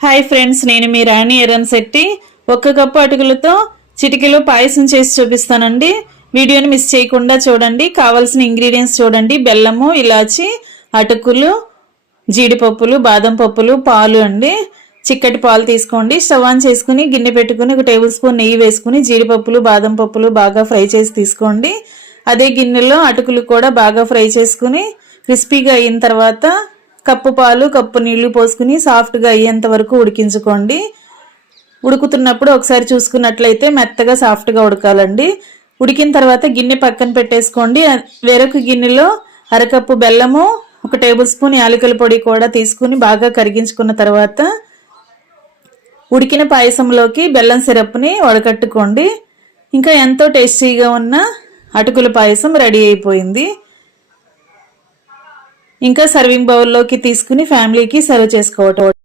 Hi friends, నేను మీ రాణి ఎర్రన్ Shetty. 1 cup అటుకులతో చిటికెలో పాయసం చేసి చూపిస్తానండి. వీడియోని మిస్ చేయకుండా చూడండి. కావాల్సిన ఇంగ్రీడియంట్స్ చూడండి: బెల్లము, ఇలాచి, అటుకులు, జీడిపప్పులు, బాదం పప్పులు, పాలు అండి. చిక్కటి పాలు తీసుకోండి. స్టవ్ ఆన్ చేసుకుని గిన్నె పెట్టుకుని 1 టేబుల్ స్పూన్ నెయ్యి వేసుకుని జీడిపప్పులు, బాదం పప్పులు బాగా ఫ్రై చేసి తీసుకోండి. అదే గిన్నెలో అటుకులు కూడా బాగా ఫ్రై చేసుకుని క్రిస్పీగా అయిన తర్వాత కప్పు పాలు, కప్పు నీళ్లు పోసుకుని సాఫ్ట్గా అయ్యేంత వరకు ఉడికించుకోండి. ఉడుకుతున్నప్పుడు ఒకసారి చూసుకున్నట్లయితే మెత్తగా సాఫ్ట్గా ఉడకాలండి. ఉడికిన తర్వాత గిన్నె పక్కన పెట్టేసుకోండి. వేరొక గిన్నెలో అరకప్పు బెల్లము, 1 టేబుల్ స్పూన్ యాలకుల పొడి కూడా తీసుకుని బాగా కరిగించుకున్న తర్వాత ఉడికిన పాయసంలోకి బెల్లం సిరప్ని వడకట్టుకోండి. ఇంకా ఎంతో టేస్టీగా ఉన్న అటుకుల పాయసం రెడీ అయిపోయింది. ఇంకా సర్వింగ్ బౌల్లోకి తీసుకుని ఫ్యామిలీకి సర్వ్ చేసుకోవటం.